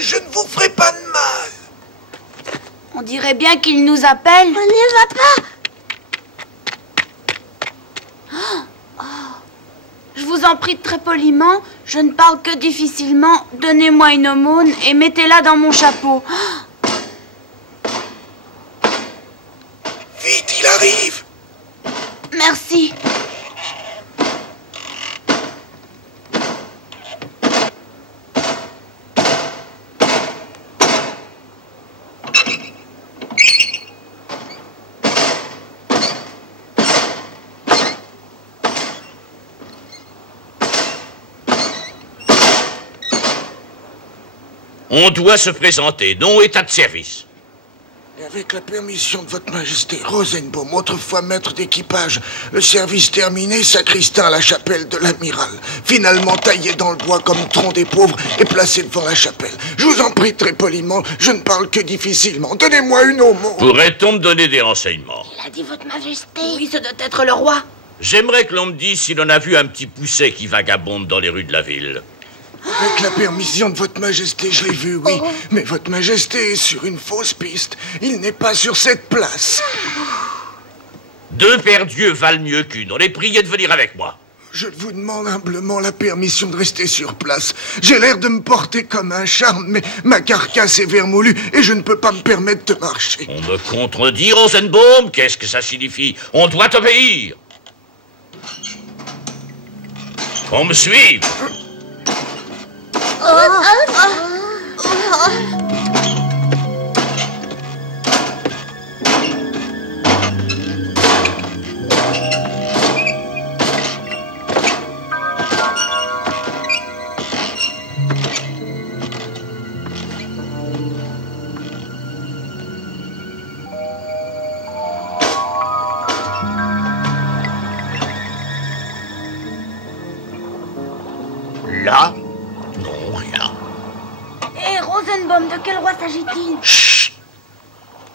je ne vous ferai pas de mal. On dirait bien qu'il nous appelle. On n'y va pas. Je vous en prie très poliment, je ne parle que difficilement. Donnez-moi une aumône et mettez-la dans mon chapeau. Vite, il arrive. Merci. On doit se présenter, nom, état de service. Et avec la permission de votre majesté Rosenbaum, autrefois maître d'équipage, le service terminé, sacristain à la chapelle de l'amiral, finalement taillé dans le bois comme tronc des pauvres et placé devant la chapelle. Je vous en prie très poliment, je ne parle que difficilement. Donnez-moi une aumône. Pourrait-on me donner des renseignements? Il a dit votre majesté. Oui, ce doit être le roi. J'aimerais que l'on me dise si l'on a vu un petit pousset qui vagabonde dans les rues de la ville. Avec la permission de votre majesté, je l'ai vu, oui. Mais votre majesté est sur une fausse piste. Il n'est pas sur cette place. Deux paires d'yeux valent mieux qu'une. On est prié de venir avec moi. Je vous demande humblement la permission de rester sur place. J'ai l'air de me porter comme un charme, mais ma carcasse est vermoulue et je ne peux pas me permettre de marcher. On me contredit, Rosenbaum? Qu'est-ce que ça signifie? On doit obéir. On me suit. Là? Non, rien. Et Rosenbaum, de quel roi s'agit-il? Chut!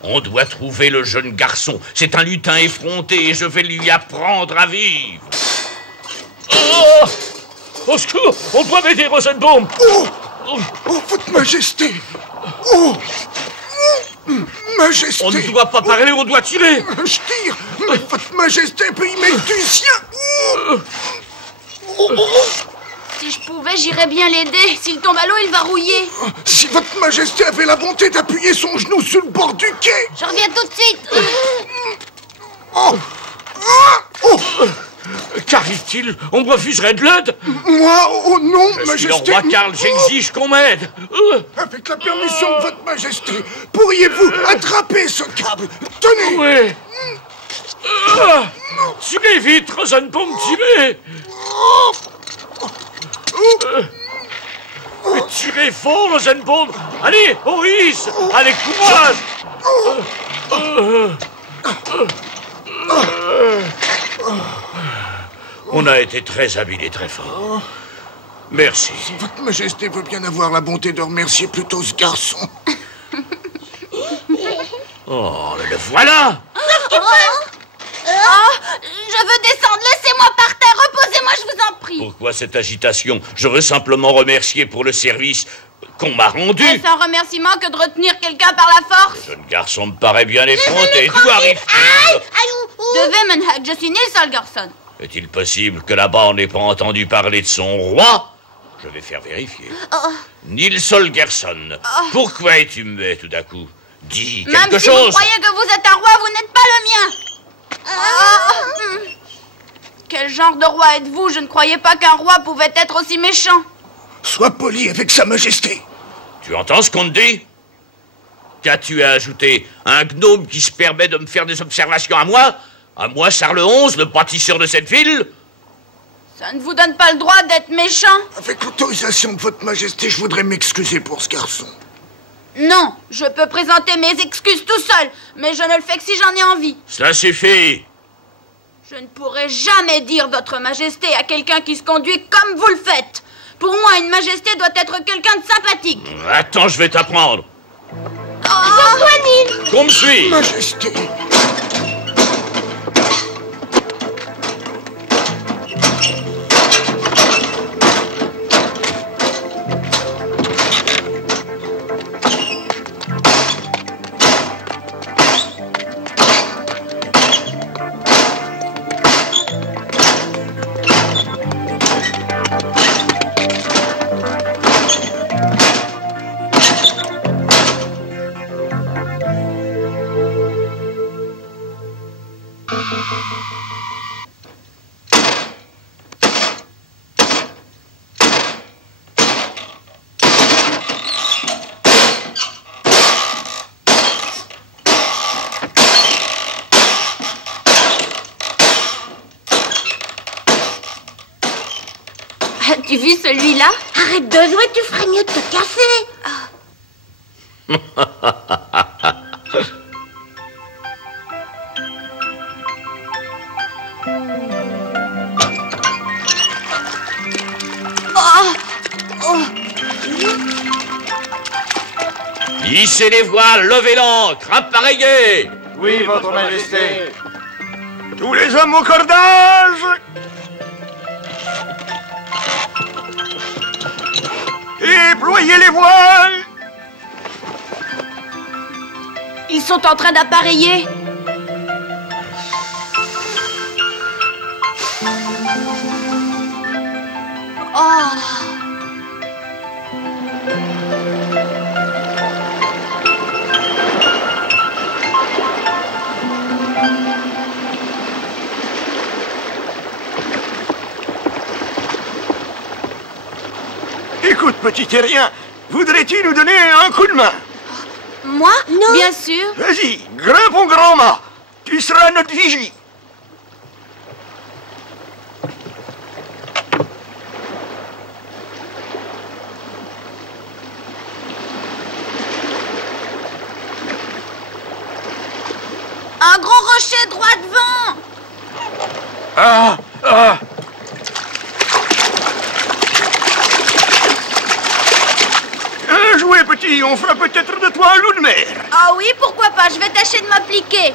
On doit trouver le jeune garçon. C'est un lutin effronté et je vais lui apprendre à vivre. Oh! Au secours! On doit m'aider, Rosenbaum! Oh! Oh, votre majesté! Oh! Majesté! On ne doit pas parler, on doit tirer! Je tire! Mais votre majesté peut y mettre du sien! Si je pouvais, j'irais bien l'aider. S'il tombe à l'eau, il va rouiller. Si votre majesté avait la bonté d'appuyer son genou sur le bord du quai! Je reviens tout de suite. Oh! Ah! Oh! Qu'arrive-t-il? On me refuserait de l'aide? Moi, oh non, Je suis majesté! le roi Karl, j'exige qu'on m'aide. Avec la permission de votre majesté, pourriez-vous attraper ce câble? Tenez! Oui. Tirez vite, Rosenbaum, tirez. Tirez fort, Rosenbaum. Allez, Horis, allez, courage. On a été très habile et très fort. Merci. Votre majesté veut bien avoir la bonté de remercier plutôt ce garçon. Oh, le voilà. Je veux descendre. Laissez-moi par terre. Reposez-moi, je vous en prie. Pourquoi cette agitation? Je veux simplement remercier pour le service qu'on m'a rendu. Est-ce un remerciement que de retenir quelqu'un par la force? Le jeune garçon me paraît bien effronté. D'où arrive-t-il? De Vemenhag, je suis Nils Holgersson. Est-il possible que là-bas on n'ait pas entendu parler de son roi? Je vais faire vérifier. Nils Holgersson, pourquoi es-tu muet tout d'un coup? Dis quelque Même si vous chose. croyez que vous êtes un roi, vous n'êtes pas le mien. Quel genre de roi êtes-vous? Je ne croyais pas qu'un roi pouvait être aussi méchant. Sois poli avec sa majesté. Tu entends ce qu'on te dit? Qu'as-tu à ajouter? Un gnome qui se permet de me faire des observations à moi? À moi, Charles XI, le bâtisseur de cette ville? Ça ne vous donne pas le droit d'être méchant? Avec l'autorisation de votre majesté, je voudrais m'excuser pour ce garçon. Non, je peux présenter mes excuses tout seul, mais je ne le fais que si j'en ai envie. Cela suffit. Je ne pourrai jamais dire votre majesté à quelqu'un qui se conduit comme vous le faites. Pour moi, une majesté doit être quelqu'un de sympathique. Attends, je vais t'apprendre. Nils. Qu'on me suit. Majesté! celui-là? Arrête de jouer, tu ferais mieux de te casser. Hissez les voiles, levez l'ancre, appareillez! Oui, votre majesté. Tous les hommes au cordage! Et ployez les voiles! Ils sont en train d'appareiller. Oh! Écoute, petit terrien, voudrais-tu nous donner un coup de main? Moi? Non. Bien sûr. Vas-y, grimpe mon grand-mât. Tu seras notre vigie. Un gros rocher droit devant. Ah, ah. Bien joué, petit. On fera peut-être de toi un loup de mer. Ah oui, pourquoi pas? Je vais tâcher de m'appliquer.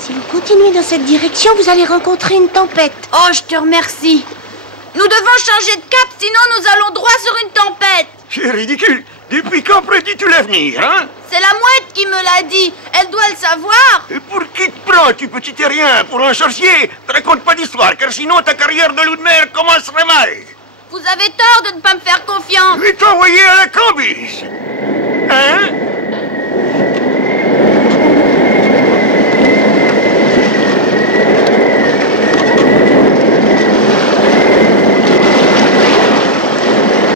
Si vous continuez dans cette direction, vous allez rencontrer une tempête. Oh, je te remercie. Nous devons changer de cap, sinon nous allons droit sur une tempête. C'est ridicule. Depuis quand prédis-tu l'avenir, hein? C'est la mouette qui me l'a dit. Elle doit le savoir. Et pour qui te prends-tu, petit terrien? Pour un sorcier? Ne raconte pas d'histoire, car sinon ta carrière de loup de mer commencerait mal. Vous avez tort de ne pas me faire confiance. Je vais t'envoyer à la cambuse. Hein?